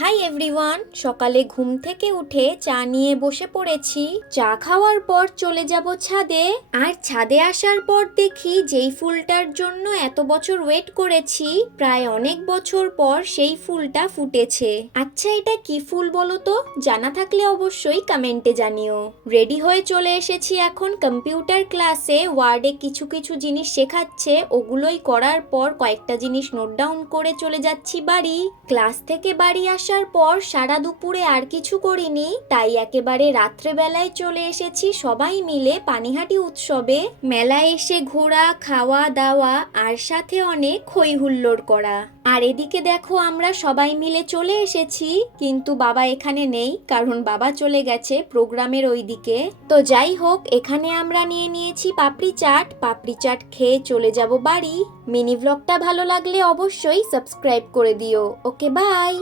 Hi everyone, সকালে ঘুম থেকে উঠে চা নিয়ে বসে পড়েছি। চা খাওয়ার পর চলে যাব ছাদে। আর ছাদে আসার পর দেখি যেই ফুলটার জন্য এত বছর ওয়েট করেছি, প্রায় অনেক বছর পর সেই ফুলটা ফুটেছে। আচ্ছা, এটা কি ফুল বলো তো? জানা থাকলে অবশ্যই কমেন্টে জানিও। রেডি হয়ে চলে এসেছি এখন কম্পিউটার ক্লাসে। ওয়ার্ডে কিছু কিছু জিনিস শেখাচ্ছে, ওগুলোই করার পর কয়েকটা জিনিস নোট ডাউন করে চলে যাচ্ছি বাড়ি। ক্লাস থেকে বাড়ি আসার পর সারা দুপুরে আর কিছু করিনি, তাই একেবারে রাত্রেবেলায় চলে এসেছি সবাই মিলে পানিহাটি উৎসবে। মেলায় এসে ঘোরা, খাওয়া দাওয়া আর সাথে অনেক হই হুল্লোড় করা। আর এদিকে দেখো, আমরা সবাই মিলে চলে এসেছি, কিন্তু বাবা এখানে নেই, কারণ বাবা চলে গেছে প্রোগ্রামের ওই দিকে। তো যাই হোক, এখানে আমরা নিয়ে নিয়েছি পাপড়ি চাট খেয়ে চলে যাব বাড়ি। মিনি ব্লগটা ভালো লাগলে অবশ্যই সাবস্ক্রাইব করে দিও। ওকে, বাই।